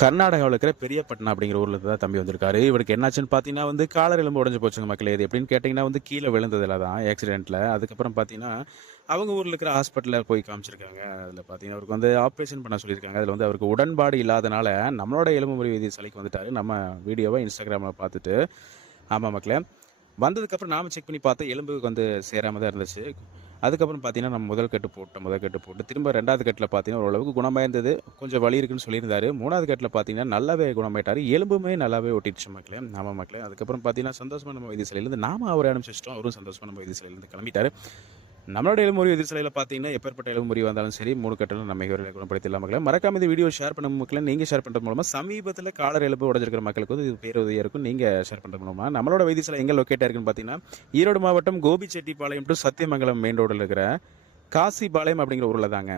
கர்நாடகாவில் இருக்கிற பெரியப்பட்டினம் அப்படிங்கிற ஊர்ல தான் தம்பி வந்திருக்காரு. இவருக்கு என்னாச்சுன்னு பார்த்தீங்கன்னா காலர் எலும்பு உடைஞ்சு போச்சுங்க மக்களே. இது எப்படின்னு கேட்டிங்கன்னா கீழ விழுந்ததுல தான் ஆக்சிடென்ட்ல. அதுக்கப்புறம் பார்த்தீங்கன்னா, அவங்க ஊர்ல இருக்கிற ஹாஸ்பிட்டல்ல போய் காமிச்சிருக்காங்க. அதில பார்த்தீங்கன்னா, அவருக்கு ஆப்ரேஷன் பண்ண சொல்லியிருக்காங்க. அதில அவருக்கு உடன்பாடு இல்லாதனால, நம்மளோட எலும்பு முறிவு வைத்தியசாலைக்கு வந்துட்டாரு. நம்ம வீடியோவ Instagramல பார்த்துட்டு. ஆமா மக்களே. வந்ததுக்கப்புறம் நாம செக் பண்ணி பார்த்தா எலும்பு சேராம தான் இருந்துச்சு. அதுக்கப்புறம் பார்த்தீங்கன்னா, நம்ம முதல் கட்டு போட்டோம். முதல் கட்டு போட்டு திரும்ப 2வது கட்டுல பார்த்தீங்கன்னா, ஓரளவுக்கு குணமாயிருந்தது. கொஞ்சம் வலி இருக்குன்னு சொல்லியிருந்தாரு. 3வது கட்டுல பார்த்தீங்கன்னா, நல்லாவே குணமாயிட்டாரு. எலும்புமே நல்லாவே ஒட்டிடுச்சு மக்களே. ஆமா மக்களே. அதுக்கப்புறம் பார்த்தீங்கன்னா, சந்தோஷமா நம்ம வைத்தியசாலையிலேருந்து நாம அவர அனுப்பிச்சு வச்சுட்டோம். அவரும் சந்தோஷமா நம்ம வைத்தியசாலையிலேருந்து கிளம்பிட்டாரு. நம்மளோட எலும்பு முறிவு வைத்தியசாலையில பார்த்தீங்கன்னா, எப்பேற்பட்ட எலும்பு முறிவு வந்தாலும் சரி, 3 கட்டுலும் நம்ம இவரை குணப்படுத்திடலாம் மக்களே. மறக்காம இந்த வீடியோ ஷேர் பண்ண மக்களே. நீங்க ஷேர் பண்றது மூலமா சமீபத்தில காலர் எலும்பு உடைஞ்சிருக்கிற மக்களுக்கு இது பேருதவியா இருக்கும். நீங்க ஷேர் பண்றது மூலமா. நம்மளோட வைத்தியசாலை எங்க லொக்கேட் ஆயிருக்குன்னு பார்த்தீங்கன்னா, ஈரோடு மாவட்டம் கோபிச்செட்டிப்பாளையம் டூ சத்தியமங்கலம் மெயின் ரோடுல இருக்கிற காசிபாளையம் அப்படிங்கிற ஊர்ல தாங்க.